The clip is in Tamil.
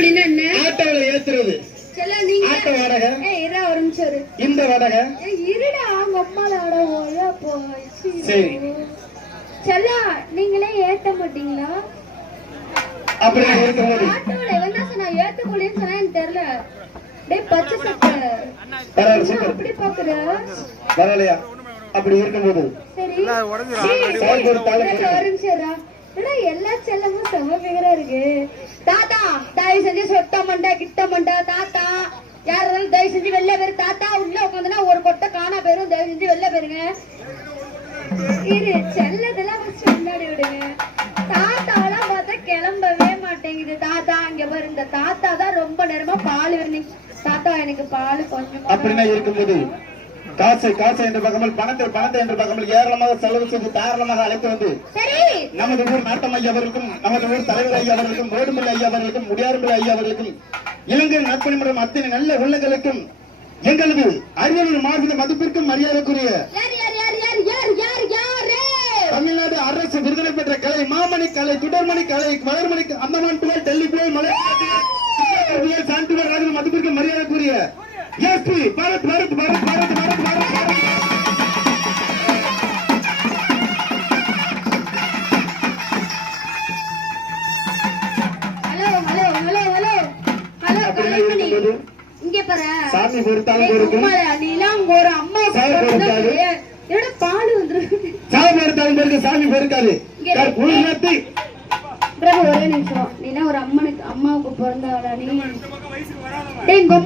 கூலின்னா என்ன? ஆட்டோல ஏத்துறது. செல்ல நீங்க ஆட்டோ வாடகை. இருடா ஒரு நிமிஷம் இரு. இந்த வாடகை. இருடா அவங்க அம்மால ஆட ஓயா போய். சரி. செல்ல நீங்களே ஏத்த மாட்டீங்களா? அப்படி இருக்கும்போது ஆட்டோல என்ன சொன்னா ஏத்த கூலின்னு சொன்னா எனக்கு தெரியல. டேய் பச்சை சட்டை. அப்படி பாக்குற? பரவாயில்லையா? அப்படி இருக்கும்போது சரி. ஒரு தாளம் ஒரு நிமிஷம் எல்லா செல்லமும் செம பிகரா இருக்கு. தாத்தா தயவு செஞ்சு சொட்ட மண்டா கிட்ட மண்டா தாத்தா யாராலும் தயவு செஞ்சு வெளில போயிரு தாத்தா. உள்ள உட்காந்துனா ஒரு கொட்டை காணா போயிரும். தயவு செஞ்சு வெளில போயிருங்க. இரு செல்லதெல்லாம் முன்னாடி விடுங்க. தாத்தாவெல்லாம் பார்த்தா கிளம்பவே மாட்டேங்குது. தாத்தா அங்க பாரு இந்த தாத்தா தான் ரொம்ப நேரமா பால் விரும்பி தாத்தா எனக்கு பால் கொஞ்சம் அப்படின்னா இருக்கும்போது காசை காசை என்று பார்க்காமல் பணத்தை பணத்தை என்று பார்க்காமல் ஏராளமாக செலவு செய்து தாராளமாக அழைத்து வந்து நமது ஊர் நாட்டம் ஐயா அவர்களுக்கும் நமது ஊர் தலைவர் ஐயா அவர்களுக்கும் ஓடுமலை ஐயா அவர்களுக்கும் முடியாறுமலை ஐயா அவர்களுக்கும் இலங்கை நற்பணி மற்றும் அத்தனை நல்ல உள்ளங்களுக்கும் எங்களது அரியலூர் மாவட்ட மதிப்பிற்கும் மரியாதைக்குரிய தமிழ்நாடு அரசு விருதுகளை பெற்ற கலை மாமணி கலை துடர்மணி கலை வளர்மணி அந்தமான் புகழ் டெல்லி புகழ் மலை சான்றிதழ் ராஜன் மதிப்பிற்கு மரியாதைக்குரிய எஸ்பி பாரத் பாரத் பாரத் பாரத் பாரத் பாரத் இங்க பாரு சாமி பொறுத்தாலும் இருக்கும் நீலாம் ஒரு அம்மா என்னோட பால் வந்துருக்கு. சாமி பொறுத்தாலும் இருக்கு சாமி பொறுக்காது. பிரபு ஒரே நிமிஷம். நீனா ஒரு அம்மாவுக்கு பிறந்தவளா நீ? டேய் உங்க